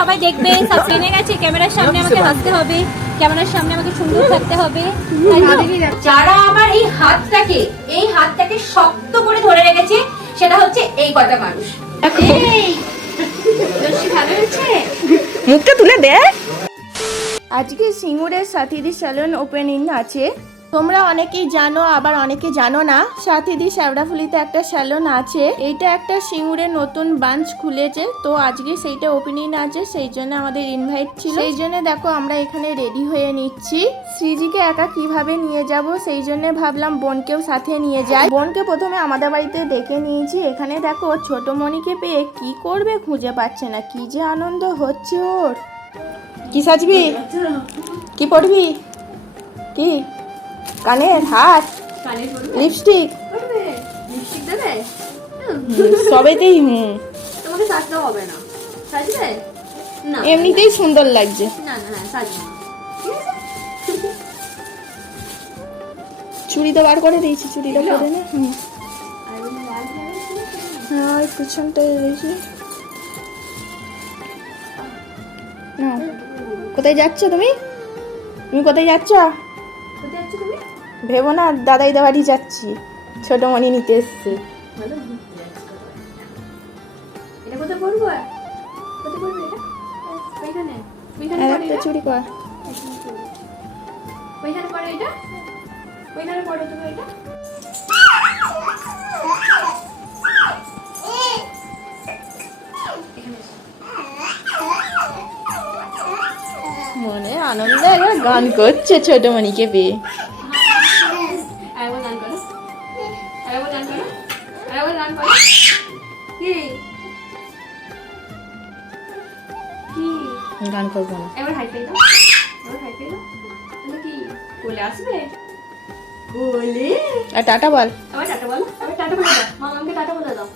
সবাই দেখবে সব জেনে গেছে ক্যামেরার সামনে আমাকে হাসতে হবে ক্যামেরার সামনে আমাকে সুন্দর থাকতে হবে। যারা আমার এই হাতটাকে এই হাতটাকে শক্ত করে ধরে রেখেছে সেটা হচ্ছে এই কটা মানুষ। ভালো হয়েছে? মুখটা তুলে দে আজকে সিঙ্গুরের সাথীদি স্যালন ওপেনিং আছে। তোমরা অনেকেই জানো, আবার অনেকে জানো না, সাথীদি শ্যাওড়াফুলিতে একটা স্যালন আছে। এইটা একটা সিঙ্গুরের নতুন ব্রাঞ্চ খুলেছে, তো আজকে সেইটা ওপেনিং আছে, সেই জন্য আমাদের ইনভাইট ছিল। সেই জন্য দেখো, আমরা এখানে রেডি হয়ে নিচ্ছি। শ্রীজিকে একা কীভাবে নিয়ে যাব, সেই জন্য ভাবলাম বোনকেও সাথে নিয়ে যাই। বোনকে প্রথমে আমাদের বাড়িতে ডেকে নিয়েছি। এখানে দেখো, ছোট মনিকে পেয়ে কি করবে খুঁজে পাচ্ছে না, কি যে আনন্দ হচ্ছে ওর। কি সাজবি? কি পড়বি কি? কানের হাত লিপস্টিক। লিপস্টিক দেবে? সবেতেই হুম। তোমাকে সাজতে হবে না। সাজবে? না। এমনিতেই সুন্দর লাগছে। না না হ্যাঁ সাজবে চুড়ি তো বার করে দিয়েছি চুড়িটা? পরে না। হুম। আর হ্যাঁ রয়েছে কোথায় যাচ্ছ তুমি? তুমি কোথায় যাচ্ছ? ভেবো না দাদাই বাড়ি যাচ্ছি। ছোট মনি নিতে এসছে। কর এটা মনে আনন্দ একবার গান করছে ছোট মনিকে পেয়ে। গান করব না। এবার হাই পেয়ে দাও এবার হাই পেয়ে দাও তাহলে কি কোলে আসবে? কোলে আর টাটা বল। আবার টাটা বলো। আবার টাটা বলে দাও। মামাকে টাটা বলে দাও।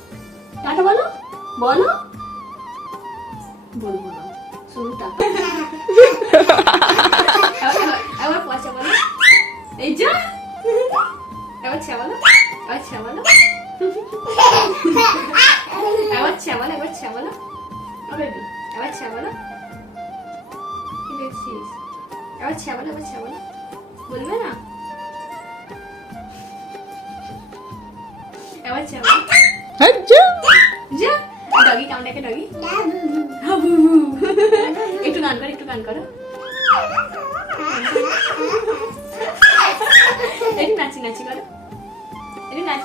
টাটা বলো। বলো। বলব না। শুরুটা আবার পয়সা বলো। এই যা। এবার ছা বলো। এবার ছা বলো। এবার ছা বলো এবার ছা বলো। ও বেবি এবার ছা বলো। কি দেখছিস? এবার ছা বলো এবার ছা বলবে না? এবার ছা বলো যা। ডগি কেমন দেখে ডগি। একটু গান করো একটু গান করো। একটু নাচি নাচি করো।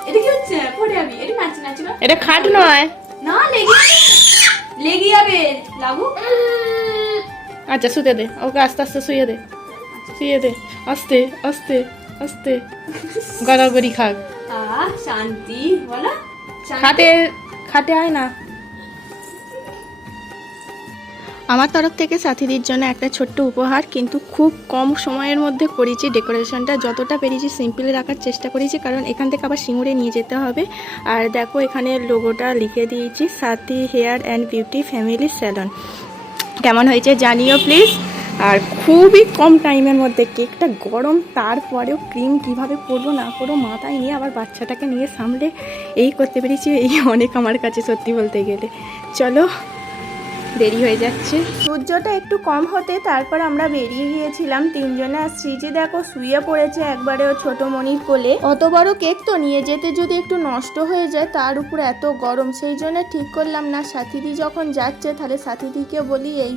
এটা কি হচ্ছে? পড়ে যাবি। একটু নাচি নাচি করো। এটা খাট নয়। না লেগে লেগে যাবে। লাগু? আচ্ছা শুতে দে। ওকে আস্তে আস্তে শুয়ে দে। শুয়ে দে। আস্তে আস্তে আস্তে। গড়াগড়ি খাক। শান্তি। বলো। খাটে খাটে আয় না। আমার তরফ থেকে সাথীদের জন্য একটা ছোট্ট উপহার কিন্তু খুব কম সময়ের মধ্যে করেছি ডেকোরেশনটা। যতটা পেরেছি সিম্পল রাখার চেষ্টা করেছি কারণ এখান থেকে আবার সিঙ্গুরে নিয়ে যেতে হবে। আর দেখো এখানে লোগোটা লিখে দিয়েছি Sathi hair and beauty family salon. কেমন হয়েছে জানিও প্লিজ আর খুবই কম টাইমের মধ্যে কেকটা গরম, তারপরেও ক্রিম কীভাবে করব না করব মাথায় নিয়ে আবার বাচ্চাটাকে নিয়ে সামলে এই করতে পেরেছি, এই অনেক আমার কাছে সত্যি বলতে গেলে। চলো দেরি হয়ে যাচ্ছে। সূর্যটা একটু কম হতে তারপর আমরা বেরিয়ে গিয়েছিলাম। তিনজনে আর শ্রীজি দেখো শুয়ে পড়েছে একবারে ও ছোট মনির কোলে। অত বড় কেক তো নিয়ে যেতে যদি একটু নষ্ট হয়ে যায়, তার উপর এত গরম, সেই জন্য ঠিক করলাম না। সাথীদি যখন যাচ্ছে, তাহলে সাথীদিকে বলি এই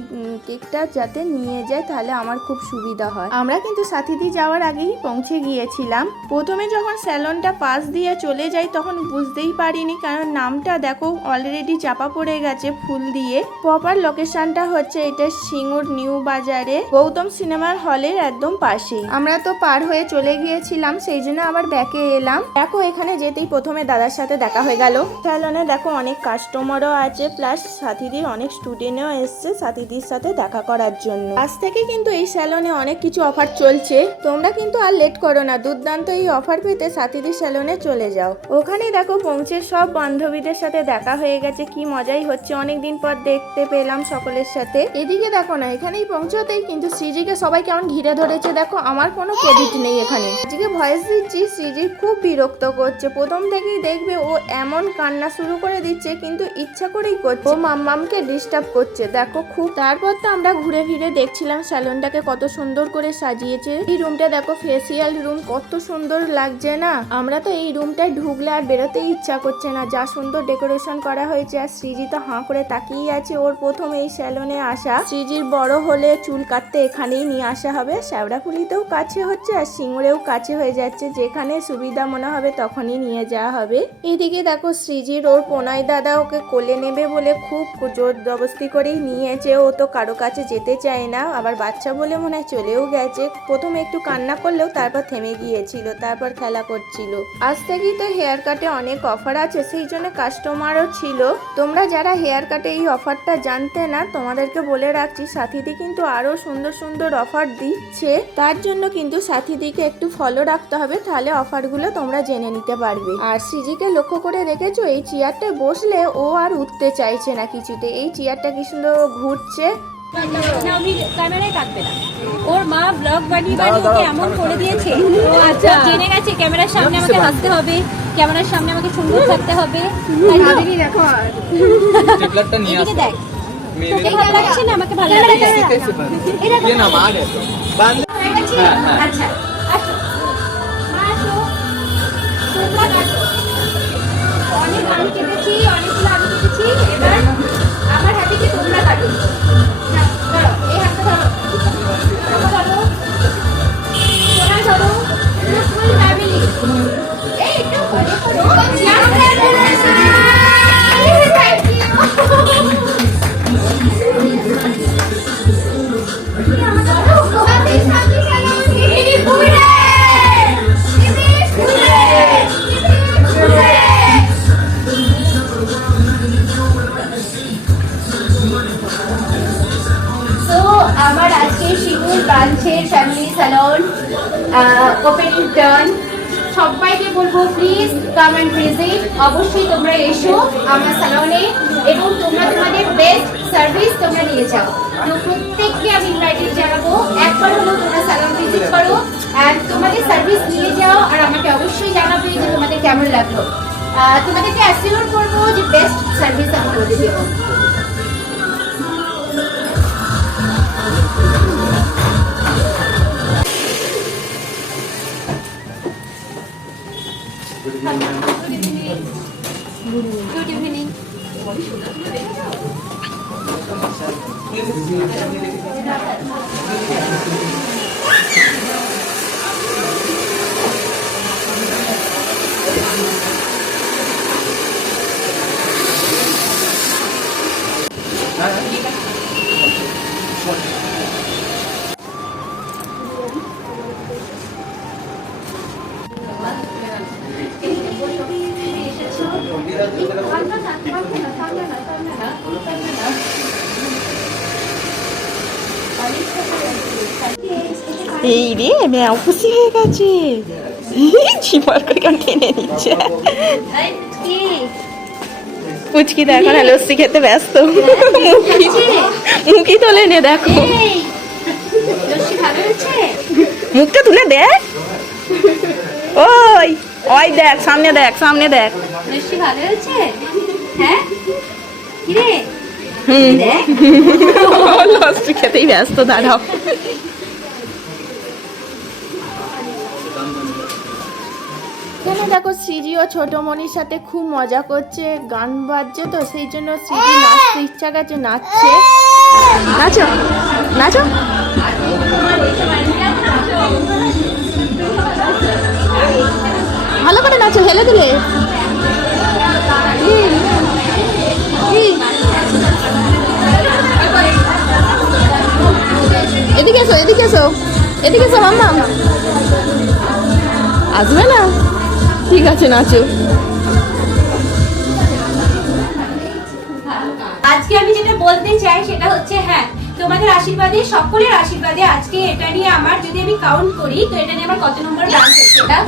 কেকটা যাতে নিয়ে যায়, তাহলে আমার খুব সুবিধা হয়। আমরা কিন্তু সাথীদি যাওয়ার আগেই পৌঁছে গিয়েছিলাম। প্রথমে যখন স্যালনটা পাশ দিয়ে চলে যাই, তখন বুঝতেই পারিনি, কারণ নামটা দেখো অলরেডি চাপা পড়ে গেছে ফুল দিয়ে। প্রপার লোকেশনটা হচ্ছে এটা সিঙ্গুর নিউ বাজারে, গৌতম সিনেমার হলের একদম পাশেই। আমরা তো পার হয়ে চলে গিয়েছিলাম, সেই জন্য আবার ব্যাকে এলাম। দেখো, এখানে যেতেই প্রথমে দাদার সাথে দেখা হয়ে গেল। স্যালনে দেখো, অনেক কাস্টমারও আছে প্লাস সাথীদের অনেক স্টুডেন্টও এসছে সাথীদের সাথে দেখা করার জন্য। আজ থেকে কিন্তু এই স্যালনে অনেক কিছু অফার চলছে। তোমরা কিন্তু আর লেট করো না, দুর্দান্ত এই অফার পেতে সাথীদের স্যালনে চলে যাও। ওখানে দেখো, পৌঁছে সব বান্ধবীদের সাথে দেখা হয়ে গেছে, কি মজাই হচ্ছে। অনেক দিন পর দেখতে পেলাম সকলের সাথে। এদিকে দেখো না, এখানেই পৌঁছতেই কিন্তু শ্রীজিকে সবাই কেমন ঘিরে ধরেছে। দেখো, আমার কোনো ক্রেডিট নেই এখানে। আজকে ভয়েস দিচ্ছি শ্রীজি খুব বিরক্ত করছে। প্রথম থেকেই দেখবে ও এমন কান্না শুরু করে দিচ্ছে, কিন্তু ইচ্ছা করেই করছে। ও মাম্মামকে ডিস্টার্ব করছে। দেখো খুব, তারপর তো আমরা ঘুরে ফিরে দেখছিলাম স্যালনটাকে কত সুন্দর করে সাজিয়েছে। এই রুমটা দেখো ফেসিয়াল রুম কত সুন্দর লাগছে না? আমরা তো এই রুমটায় ঢুকলে আর বেরোতেই ইচ্ছা করছে না। যা সুন্দর ডেকোরেশন করা হয়েছে, আর শ্রীজি তো হাঁ করে তাকিয়ে আছে ওর প্রথম এই স্যালনে আসা শ্রীজির বড় হলে চুল কাটতে এখানেই নিয়ে আসা হবে। শ্যাওড়াফুলিতেও কাছে হচ্ছে আর সিঙ্গুরেও কাছে হয়ে যাচ্ছে। যেখানে সুবিধা মনে হবে তখনই নিয়ে যাওয়া হবে। এদিকে দেখো শ্রীজির ওর পোনাই দাদা ওকে কোলে নেবে বলে খুব জোর জবস্তি করেই নিয়েছে। ও তো কারও কাছে যেতে চায় না। আবার বাচ্চা বলে মনে হয় চলেও গেছে। প্রথমে একটু কান্না করলেও তারপর থেমে গিয়েছিল, তারপর খেলা করছিল। আজ থেকেই তো হেয়ার কাটে অনেক অফার আছে, সেই জন্য কাস্টমারও ছিল। তোমরা যারা হেয়ার কাটে এই অফারটা জানতে না তোমাদেরকে বলে রাখছি সাথীদি কিন্তু আরও সুন্দর সুন্দর অফার দিচ্ছে। তার জন্য কিন্তু সাথীদিকে একটু ফলো রাখতে হবে তাহলে অফারগুলো তোমরা জেনে নিতে পারবে। আর সিজিকে লক্ষ্য করে দেখেছ এই চেয়ারটায় বসলে ও আর উঠতে চাইছে না কিছুতে। এই চেয়ারটা কি সুন্দর ঘুরছে। না উনি ক্যামেরায় থাকবে না। ওর মা ব্লগ বানিয়ে বানিয়ে ওকে এমন করে দিয়েছে? ও আচ্ছা। জেনে গেছে ক্যামেরার সামনে আমাকে হাসতে হবে ক্যামেরার সামনে আমাকে সুন্দর থাকতে হবে। দেখ। না আমাকে ভালো হ্যাঁ, হ্যাঁ। আচ্ছা, আচ্ছা অনেক আমি কেটেছি অনেকগুলো আমি কেটেছি। এবার আমার হাতে কি তোমরা কাটো এই হাতটা ধরো। ওপেনিং টার্ন সবাইকে বলব প্লিজ কাম অ্যান্ড ভিজিট অবশ্যই তোমরা এসো আমার স্যালনে এবং তোমরা তোমাদের বেস্ট সার্ভিস তোমরা নিয়ে যাও। তো প্রত্যেককে আমি ইনভাইটেড জানাব। একবার হলেও তোমরা স্যালন ভিজিট করো অ্যান্ড তোমাদের সার্ভিস নিয়ে যাও আর আমাকে অবশ্যই জানাবে যে তোমাদের কেমন লাগল। তোমাদেরকে অ্যাসিওর করব যে বেস্ট সার্ভিস আমি তোমাদের দেবো। Amém. এই রে ম্যাও খুশি হয়ে গেছে। ঝিমার করে কেমন টেনে নিচ্ছে? পুচকি দেখো না লস্যি খেতে ব্যস্ত। মুখি মুখি তোলে নে দেখো। এই লস্যি ভালো হয়েছে মুখটা তুলে দেখ। ওই ওই দেখ সামনে দেখ সামনে দেখ। লস্যি ভালো হয়েছে? হ্যাঁ? কিরে? হুম। লস্যি খেতেই ব্যস্ত দাঁড়াও। এখানে দেখো শ্রীজি ও ছোট মনির সাথে খুব মজা করছে গান বাজছে তো সেই জন্য শ্রীজি নাচতে ইচ্ছা গেছে নাচছে। নাচো নাচো। ভালো করে নাচো হেলে দিলে? এদিকে এসো এদিকে এসো এদিকে এসো মাম্মা আসবে না? ঠিক আছে, নাচো। আজকে আমি যেটা বলতে চাই সেটা হচ্ছে হ্যাঁ তোমাদের আশীর্বাদে, সকলের আশীর্বাদে আজকে এটা নিয়ে আমার, যদি আমি কাউন্ট করি, তো এটা নিয়ে আমার কত নম্বর ডান্স হচ্ছে? এটা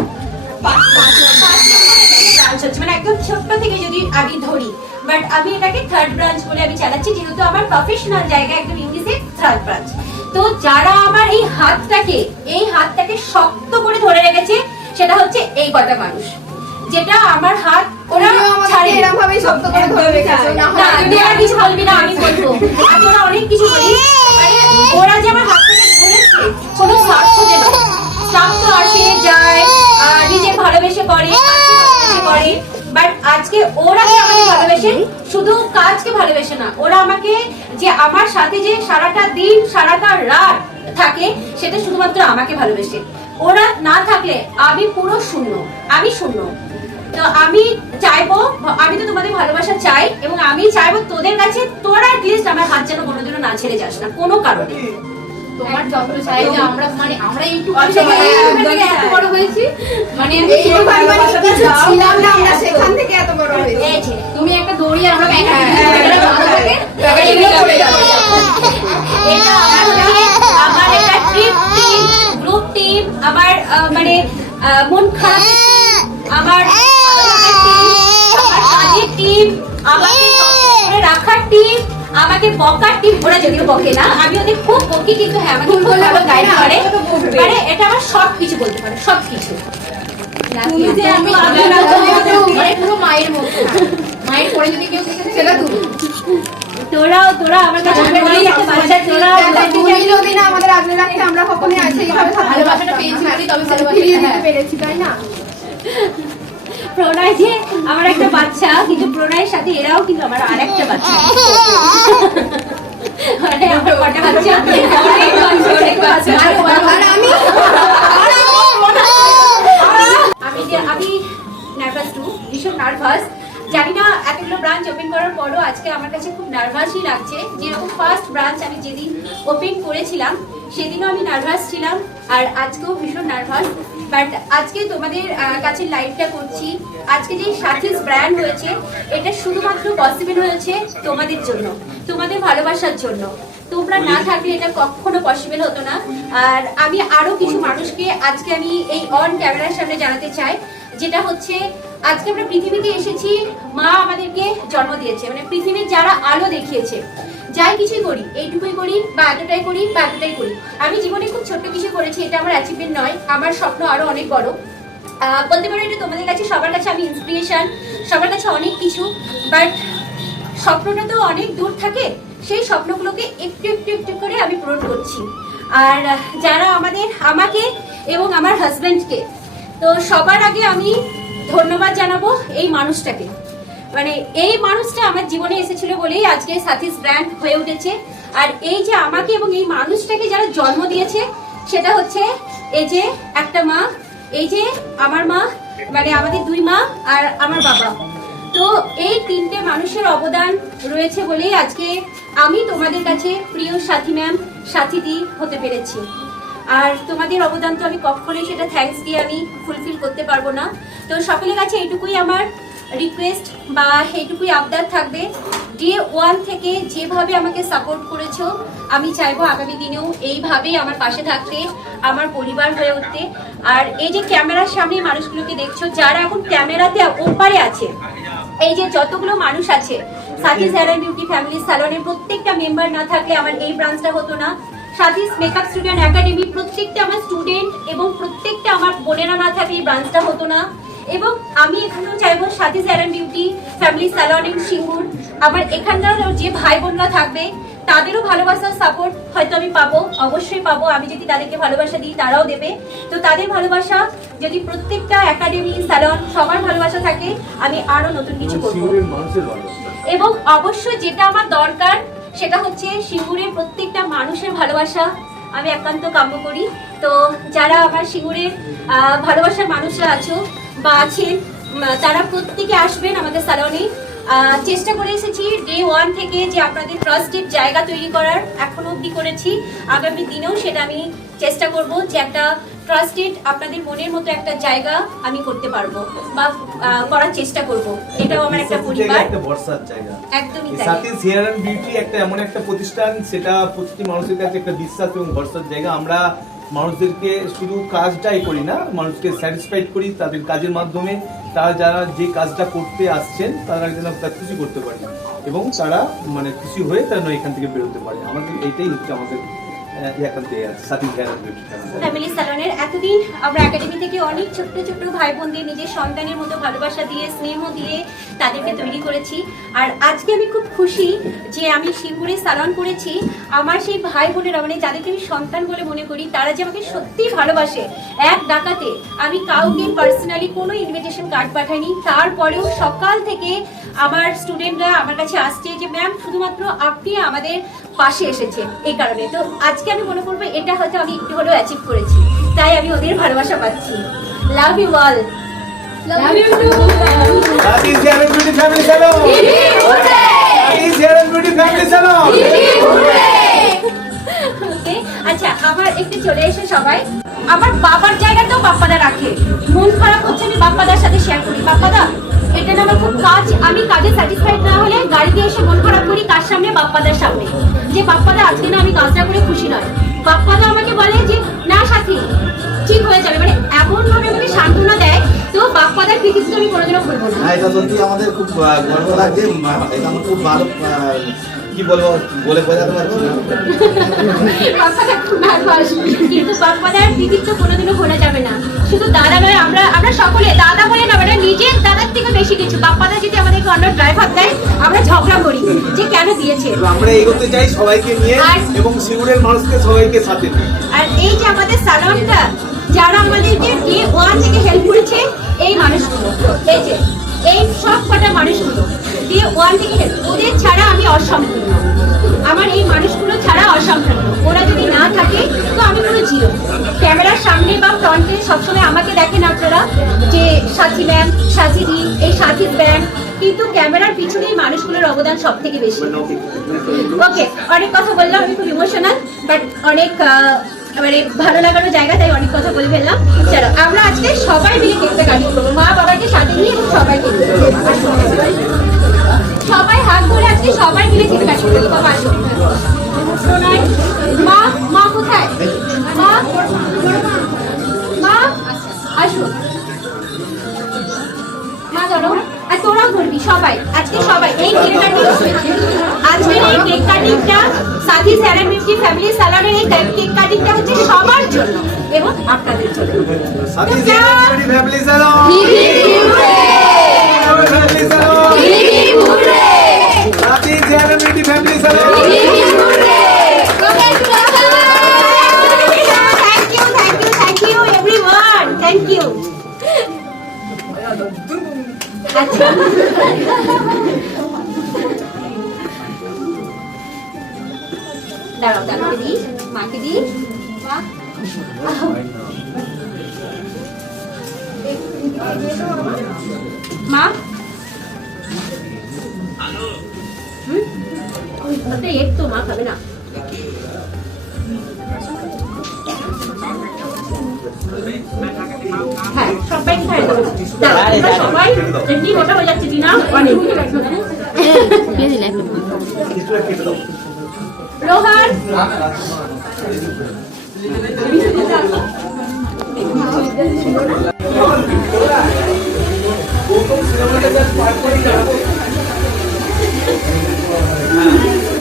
মানে একদম ছোট্ট থেকে যদি আমি ধরি বাট আমি এটাকে থার্ড ব্রাঞ্চ বলে আমি চালাচ্ছি, যেহেতু আমার প্রফেশনাল জায়গা একদম ইংলিশে থার্ড ব্রাঞ্চ তো যারা আমার এই হাতটাকে এই হাতটাকে শক্ত করে ধরে রেখেছে সেটা হচ্ছে এই কটা মানুষ। যেটা আমার হাত ওরা ছাড়ে। এরকম ভাবেই শক্ত করে ধরে রেখেছো না না কিছু বলবি না আমি বলব। আর তোরা অনেক কিছু বলিস মানে ওরা যে আমার হাত থেকে ধরেছে কোনো স্বার্থতে নয় স্বার্থ আসে যায় নিজে ভালোবেসে করে করে। বাট আজকে ওরা যে আমাকে ভালোবেসে শুধু কাজকে ভালোবেসে না ওরা আমাকে যে আমার সাথে যে সারাটা দিন সারাটা রাত থাকে সেটা শুধুমাত্র আমাকে ভালোবেসে। ওরা না থাকলে আমি পুরো শূন্য আমি শূন্য। তো আমি চাইব আমি তো তোমাদের ভালোবাসা চাই এবং আমি চাইব তোদের কাছে তোরা লিস্ট আমার হাত যেন কোনোদিনও না ছেড়ে যাস না কোনো কারণে। তোমার যত চাই যে আমরা মানে আমরা একটু আচ্ছা, বড় হয়েছি? মানে আমি এই তোমার ভালোবাসাটা কিছু দাও। ছিলাম না আমরা সেখান থেকে এত বড় হয়েছি। তুমি একটা দড়ি আমরা আমাকে বকার টিম ওরা যদিও বকে না আমি ওদের খুব বকি কিন্তু হ্যাঁ আমাকে খুব ভালো গাইড করে। মানে এটা আমার সব কিছু বলতে পারে সব কিছু। তুমি যে আমি মানে পুরো মায়ের মতো। মায়ের পরে যদি কেউ দেখে সেটা তুমি। তোরাও তোরা আমার কাছে তোরা যদি না আমাদের আগলে রাখতে আমরা কখনোই আর সেইভাবে ভালোবাসাটা পেয়েছি তবে ফিরিয়ে দিতে পেরেছি তাই না? প্রণয় যে আমার একটা বাচ্চা কিন্তু প্রণয়ের সাথে এরাও কিন্তু আমার বাচ্চা। মানে আমার কটা বাচ্চা? বাচ্চা, বাচ্চা। আর আমি? আমি যে আমি নার্ভাস টু ভীষণ নার্ভাস জানি না এতগুলো ব্রাঞ্চ ওপেন করার পরও আজকে আমার কাছে খুব নার্ভাসই লাগছে। যেরকম ফার্স্ট ব্রাঞ্চ আমি যেদিন ওপেন করেছিলাম সেদিনও আমি নার্ভাস ছিলাম আর আজকেও ভীষণ নার্ভাস বাট আজকে তোমাদের কাছে লাইভটা করছি। আজকে যে সাথীস ব্র্যান্ড হয়েছে, এটা শুধুমাত্র পসিবল হয়েছে তোমাদের জন্য, তোমাদের ভালোবাসার জন্য। তোমরা না থাকলে এটা কখনো পসিবল হতো না। আর আমি আরও কিছু মানুষকে আজকে আমি এই অন ক্যামেরার সামনে জানাতে চাই, যেটা হচ্ছে, আজকে আমরা পৃথিবীতে এসেছি, মা আমাদেরকে জন্ম দিয়েছে। মানে পৃথিবীর যারা আলো দেখিয়েছে যাই কিছুই করি, এইটুকুই করি, বা এতটাই করি, বা এতটাই করি। আমি জীবনে খুব ছোট্ট কিছু করেছি, এটা আমার অ্যাচিভমেন্ট নয়, আমার স্বপ্ন আরও অনেক বড়। বলতে পারো এটা তোমাদের কাছে, সবার কাছে আমি ইন্সপিরেশন সবার কাছে অনেক কিছু বাট স্বপ্নটা তো অনেক দূর থাকে, সেই স্বপ্নগুলোকে একটু একটু একটু করে আমি পূরণ করছি। আর যারা আমাদের, আমাকে এবং আমার হাজব্যান্ডকে তো সবার আগে আমি ধন্যবাদ জানাব এই মানুষটাকে। মানে এই মানুষটা আমার জীবনে এসেছিল বলেই আজকে সাথিস ব্র্যান্ড হয়ে উঠেছে। আর এই যে আমাকে এবং এই মানুষটাকে যারা জন্ম দিয়েছে, সেটা হচ্ছে এই যে একটা মা, এই যে আমার মা মানে আমাদের দুই মা আর আমার বাবা। তো এই তিনটে মানুষের অবদান রয়েছে বলেই আজকে আমি তোমাদের কাছে প্রিয় সাথী ম্যাম সাথীদি হতে পেরেছি। আর তোমাদের অবদান তো আমি কখনোই সেটা থ্যাঙ্কস দিয়ে আমি ফুলফিল করতে পারব না। তো সকলের কাছে এইটুকুই আমার। রিকোয়েস্ট বা এইটুকুই আবদার থাকবে। ডে ওয়ান থেকে যেভাবে আমাকে সাপোর্ট করেছ, আমি চাইব আগামী দিনেও এইভাবেই আমার পাশে থাকতে, আমার পরিবার হয়ে উঠতে। আর এই যে ক্যামেরার সামনে মানুষগুলোকে দেখছ, যারা এখন ক্যামেরাতে ওপারে আছে, এই যে যতগুলো মানুষ আছে, সাথী স্যালন বিউটি ফ্যামিলি স্যালনের প্রত্যেকটা মেম্বার না থাকলে আমার এই ব্রাঞ্চটা হতো না। সাথীস মেকআপ স্টুডেন্ট একাডেমি প্রত্যেকটা আমার স্টুডেন্ট এবং প্রত্যেকটা আমার বোনেরা না থাকলে এই ব্রাঞ্চটা হতো না। এবং আমি এখানেও চাইব Sathi salon beauty family salon in Singur. আমার এখানকার যে ভাই বোনরা থাকবে তাদেরও ভালোবাসার সাপোর্ট হয়তো আমি পাবো অবশ্যই পাবো। আমি যদি তাদেরকে ভালোবাসা দিই তারাও দেবে। তো তাদের ভালোবাসা যদি প্রত্যেকটা একাডেমি স্যালন সবার ভালোবাসা থাকে আমি আরও নতুন কিছু করব। এবং অবশ্যই যেটা আমার দরকার সেটা হচ্ছে সিঙ্গুরের প্রত্যেকটা মানুষের ভালোবাসা। আমি একান্ত কাম্য করি। তো যারা আমার সিঙ্গুরের ভালোবাসার মানুষরা আছো বা আছেন তারা প্রত্যেকে আসবেন আমাদের স্যালনে চেষ্টা করে এসেছি ডে ওয়ান থেকে যে আপনাদের ট্রাস্টেড জায়গা তৈরি করার। এখনও অবধি করেছি আগামী দিনেও সেটা আমি চেষ্টা করব যে একটা ট্রাস্টেড আপনাদের মনের মতো একটা জায়গা আমি করতে পারব বা করার চেষ্টা করব। এটাও আমার একটা পরিবার। জায়গা একদমই তাই। হেয়ার অ্যান্ড বিউটি একটা এমন একটা প্রতিষ্ঠান সেটা প্রতিটি মানুষের কাছে একটা বিশ্বাস এবং ভরসার জায়গা। আমরা মানুষদেরকে শুধু কাজটাই করি না, মানুষকে স্যাটিসফাইড করি তাদের কাজের মাধ্যমে। তারা যারা যে কাজটা করতে আসছেন, তারা যেন তার খুশি করতে পারে। এবং তারা মানে খুশি হয়ে তারা এখান থেকে বেরোতে পারে। আমাদের এইটাই হচ্ছে আমাদের আহ, সাথী ফ্যামিলি স্যালনের এতদিন আমরা একাডেমি থেকে অনেক ছোট্ট ছোট্ট ভাই বোনদের নিজের সন্তানের মতো ভালোবাসা দিয়ে স্নেহ দিয়ে তাদেরকে তৈরি করেছি। আর আজকে আমি খুব খুশি যে আমি শিবপুরে স্যালন করেছি। আমার সেই ভাই বোনেরা মানে যাদেরকে আমি সন্তান বলে মনে করি তারা যে আমাকে সত্যিই ভালোবাসে এক ডাকাতে। আমি কাউকে পার্সোনালি কোনো ইনভিটেশন কার্ড পাঠাইনি। তারপরেও সকাল থেকে আমার স্টুডেন্টরা আমার কাছে আসছে যে ম্যাম শুধুমাত্র আপনি আমাদের পাশে এসেছেন। এই কারণে। তো আজকে আমি মনে করব এটা হয়তো আমি একটু হলেও অ্যাচিভ করেছি। তাই আমি ওদের ভালোবাসা পাচ্ছি। Love you all love you আচ্ছা আমার একটু চলে এসে সবাই। আমার বাবার জায়গাতেও বাপ্পাদা রাখে। মন খারাপ হচ্ছে আমি বাপ্পাদার সাথে শেয়ার করি। বাপ্পাদা এটা আমার খুব কাজ, আমি কাজে স্যাটিসফাইড না হলে গাড়িতে এসে মন খারাপ করি কার সামনে? বাপ্পাদার সামনে। যে বাপ্পাদা আজকে না আমি কাজটা করে খুশি নয়। বাপ্পাদা আমাকে বলে যে, না সাথী, ঠিক হয়ে যাবে। মানে এমন ভাবে আমাকে সান্ত্বনা দেয়, তো বাপ্পাদার কৃতিত্ব আমি কোনোদিনও ভুলবো না। এটা সত্যি আমাদের খুব গর্ব লাগছে। এটা খুব ভালো কি বলব? বলে বোঝাতে পারছি। কিন্তু বাপ্পাদার কৃতিত্ব কোনোদিনও ভোলা যাবে না। শুধু দাদা নয় আমরা আমরা সকলে দাদা বলে না মানে নিজের দাদার থেকে বেশি কিছু। বাপ্পাদা যদি আমাদেরকে অন্য ড্রাইভার দেয় আমরা ঝগড়া করি। যে কেন দিয়েছে? আমরা এগোতে চাই সবাইকে নিয়ে আর- এবং সিঙ্গুরের মানুষকে সবাইকে সাথে নিয়ে। আর এই যে আমাদের সালনটা যারা আমাদেরকে ডে ওয়ান থেকে হেল্প করেছে এই মানুষগুলো এই যে এই সব কটা মানুষগুলো ডে ওয়ান থেকে হেল্প ওদের ছাড়া আমি অসম্পূর্ণ আমার এই মানুষগুলো ছাড়া অসম্পূর্ণ ওরা যদি না থাকে, তো আমি পুরো জিরো। ক্যামেরার সামনে বা ফ্রন্টে সবসময় আমাকে দেখেন আপনারা, যে সাথী ম্যাম সাথীদি এই সাথী ব্যান্ড কিন্তু ক্যামেরার পিছনে এই মানুষগুলোর অবদান সব থেকে বেশি। ওকে অনেক কথা বললাম, আমি খুব ইমোশনাল বাট অনেক মানে ভালো লাগানো জায়গা, তাই অনেক কথা বলে ফেললাম। চলো, আমরা আজকে সবাই মিলে কেকটা কাটি করব মা বাবাকে সাথে নিয়ে সবাই কেক সবাই হাত ধরে আজকে সবাই মিলে কাটি করব বাবা মা মা কোথায়? মা মা আসো। মা ধরো। আর তোরাও ধরবি সবাই। আজকে সবাই। এই কেক কাটিং আজকের এই কেক কাটিংটা সাথী সেরামিটি ফ্যামিলি স্যালাডের এই কেক কাটিংটা হচ্ছে সবার জন্য এবং আপনাদের জন্য। হেয়ার বিউটি ফ্যামিলি স্যালন দাঁড়াও দাঁড়াও দি মাকে দি মা মা? হুম? ওটা একটু মা খাবে না। হ্যাঁ সবাই খাই সবাই এমনি মোটা হয়ে যাচ্ছে দিনা অনেক। রোহান!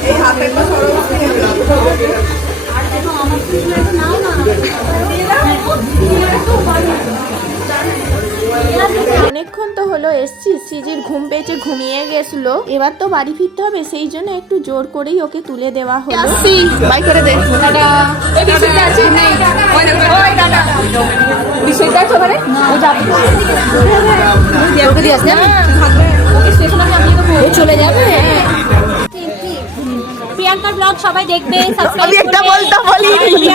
এই হাতে তো আর যেন আমার কিছু নাও না। অনেকক্ষণ তো হলো এসছি সিজির ঘুম পেয়েছে ঘুমিয়ে গেছিল। এবার তো বাড়ি ফিরতে হবে সেই জন্য একটু জোর করেই ওকে তুলে দেওয়া হলো। বাই করে দে। চলে যাবে? প্রিয়াঙ্কার ব্লগ সবাই দেখবে আমি এটা বলতে বলিনি।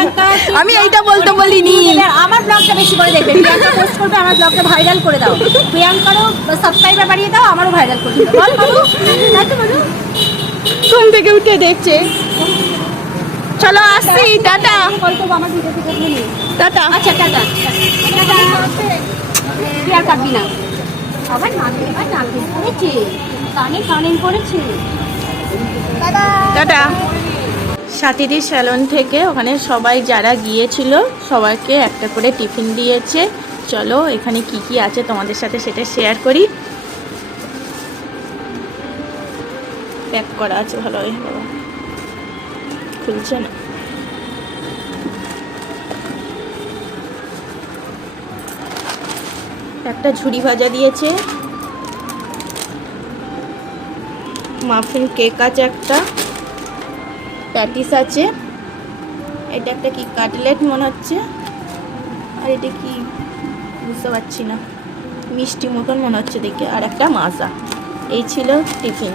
আমি এইটা বলতে বলিনি। আমার ব্লগটা বেশি করে দেখবে। প্রিয়াঙ্কা পোস্ট করবে আমার ব্লগটা ভাইরাল করে দাও। প্রিয়াঙ্কারও সাবস্ক্রাইবার বাড়িয়ে দাও আমারও ভাইরাল করে দাও। বল বলো। ঘুম থেকে উঠে দেখছে। চলো আসছি টাটা। টাটা। আচ্ছা টাটা। টাটা। তুই আর কাটবি না আবার আর নাকে করেছে কানে কানে করেছে। টাটা সাথীদির স্যালন থেকে ওখানে সবাই যারা গিয়েছিল, সবাইকে একটা করে টিফিন দিয়েছে। চলো, এখানে কি কি আছে তোমাদের সাথে সেটা শেয়ার করি। প্যাক করা আছে, ভালো খুলছে না। একটা ঝুড়ি ভাজা দিয়েছে। মাফিন কেক আছে একটা। প্যাটিস আছে। এটা একটা কি কাটলেট মনে হচ্ছে। আর এটা কি বুঝতে পারছি না। মিষ্টি মতন মনে হচ্ছে দেখে। আর একটা মাজা। এই ছিল টিফিন।